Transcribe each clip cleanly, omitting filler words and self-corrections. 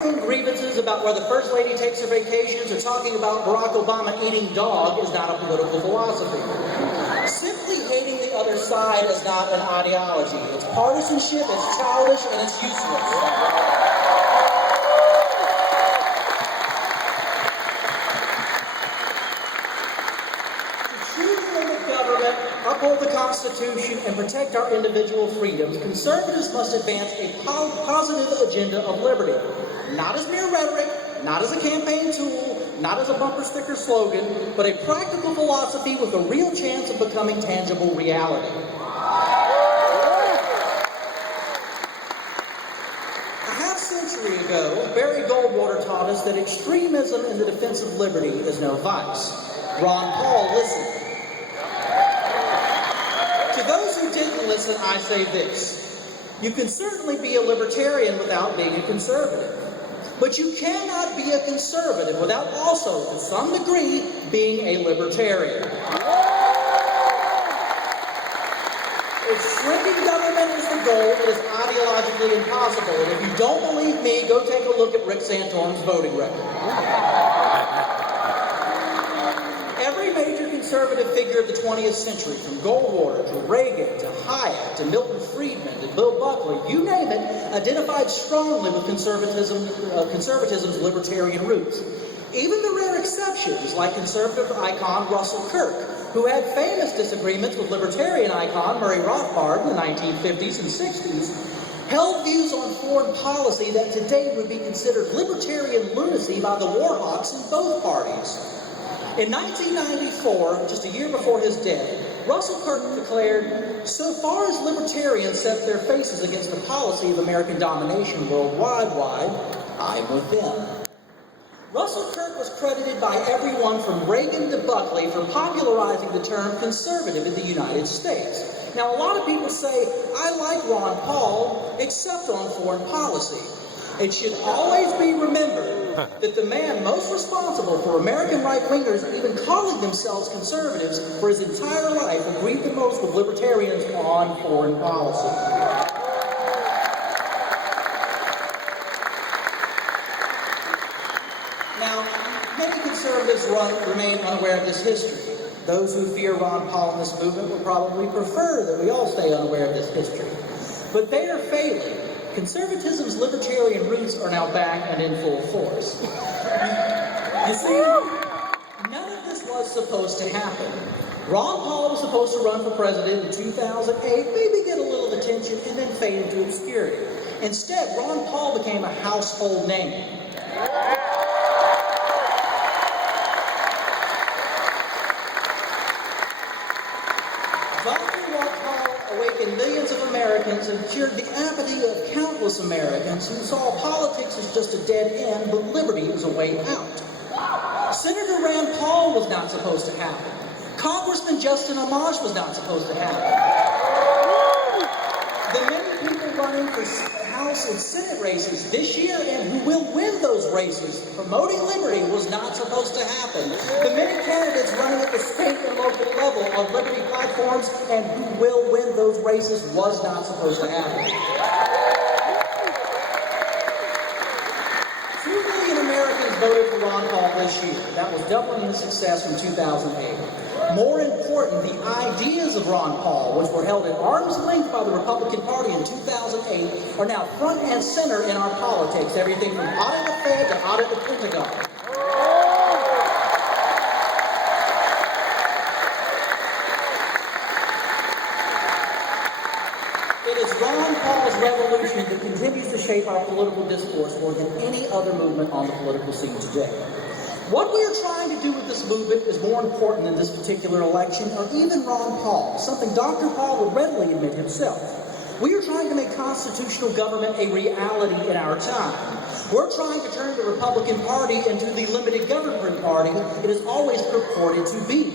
Grievances about where the First Lady takes her vacations or talking about Barack Obama eating dog is not a political philosophy. Simply hating the other side is not an ideology. It's partisanship, it's childish, and it's useless. Uphold the Constitution and protect our individual freedoms, conservatives must advance a positive agenda of liberty. Not as mere rhetoric, not as a campaign tool, not as a bumper sticker slogan, but a practical philosophy with a real chance of becoming tangible reality. A half-century ago, Barry Goldwater taught us that extremism in the defense of liberty is no vice. Ron Paul listened. To those who didn't listen, I say this. You can certainly be a libertarian without being a conservative. But you cannot be a conservative without also, to some degree, being a libertarian. If shrinking government is the goal, it is ideologically impossible. And if you don't believe me, go take a look at Rick Santorum's voting record. Every major conservative figure of the 20th century, from Goldwater to Reagan to Hayek to Milton Friedman to Bill Buckley, you name it, identified strongly with conservatism's libertarian roots. Even the rare exceptions, like conservative icon Russell Kirk, who had famous disagreements with libertarian icon Murray Rothbard in the 1950s and 60s, held views on foreign policy that today would be considered libertarian lunacy by the warhawks in both parties. In 1994, just a year before his death, Russell Kirk declared, "So far as libertarians set their faces against the policy of American domination worldwide, I'm with them." Russell Kirk was credited by everyone from Reagan to Buckley for popularizing the term conservative in the United States. Now, a lot of people say, I like Ron Paul, except on foreign policy. It should always be remembered that the man most responsible for American right-wingers even calling themselves conservatives for his entire life agreed the most with libertarians on foreign policy. Now, many conservatives remain unaware of this history. Those who fear Ron Paul in this movement would probably prefer that we all stay unaware of this history. But they are failing. Conservatism's libertarian roots are now back and in full force. You see, none of this was supposed to happen. Ron Paul was supposed to run for president in 2008, maybe get a little attention, and then fade into obscurity. Instead, Ron Paul became a household name. Awakened millions of Americans and cured the apathy of countless Americans who saw politics as just a dead end, but liberty as a way out. Senator Rand Paul was not supposed to happen. Congressman Justin Amash was not supposed to happen. The many people running for House and Senate races this year and who will win those races promoting liberty was not supposed to happen. The many candidates running at the state and local level on liberty platforms and who will win those races was not supposed to happen. 2 million Americans voted for Ron Paul this year. That was doubling his success from 2008. More important, the ideas of Ron Paul, which were held at arm's length by the Republican Party in 2008, are now front and center in our politics. Everything from audit the Fed to audit the Pentagon. It is Ron Paul's revolution that continues to shape our political discourse more than any other movement on the political scene today. What we are trying to do with this movement is more important than this particular election or even Ron Paul, something Dr. Paul would readily admit himself. We are trying to make constitutional government a reality in our time. We're trying to turn the Republican Party into the limited government party it has always purported to be.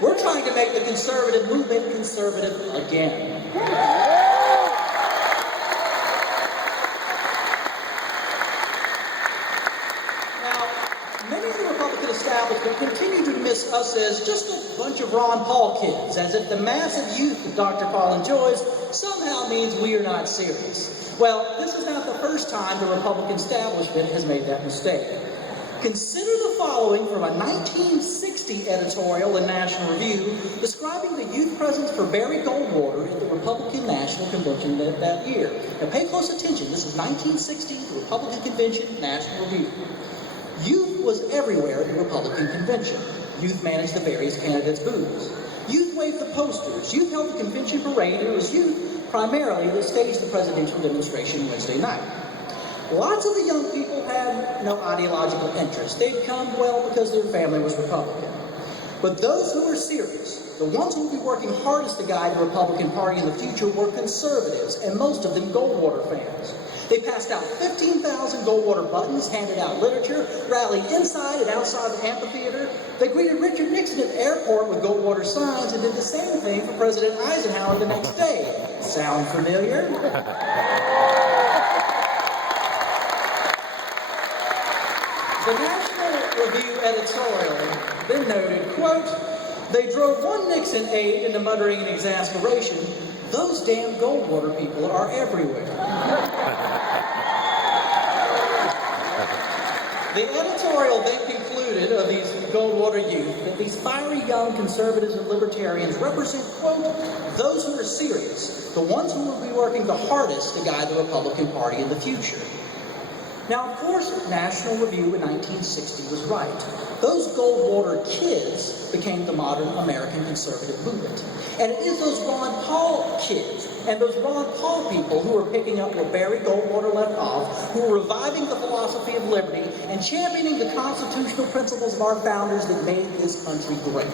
We're trying to make the conservative movement conservative again. Establishment continue to dismiss us as just a bunch of Ron Paul kids, as if the massive youth that Dr. Paul enjoys somehow means we are not serious. Well, this is not the first time the Republican establishment has made that mistake. Consider the following from a 1960 editorial in National Review describing the youth presence for Barry Goldwater at the Republican National Convention that year. Now pay close attention. This is 1960, the Republican Convention, National Review. Youth was everywhere at the Republican Convention. Youth managed the various candidates' booths. Youth waved the posters. Youth held the convention parade, and it was youth primarily that staged the presidential demonstration Wednesday night. Lots of the young people had no ideological interest. They'd come, well, because their family was Republican. But those who were serious, the ones who would be working hardest to guide the Republican Party in the future, were conservatives, and most of them Goldwater fans. They passed out 15,000 Goldwater buttons, handed out literature, rallied inside and outside the amphitheater. They greeted Richard Nixon at the airport with Goldwater signs and did the same thing for President Eisenhower the next day. Sound familiar? The National Review editorial then noted, quote, "They drove one Nixon aide into muttering in exasperation, 'Those damn Goldwater people are everywhere.'" The editorial then concluded of these Goldwater youth that these fiery young conservatives and libertarians represent, quote, "those who are serious, the ones who will be working the hardest to guide the Republican Party in the future." Now, of course, National Review in 1960 was right. Those Goldwater kids became the modern American conservative movement. And it is those Ron Paul kids and those Ron Paul people who are picking up where Barry Goldwater left off, who are reviving the philosophy of liberty and championing the constitutional principles of our founders that made this country great.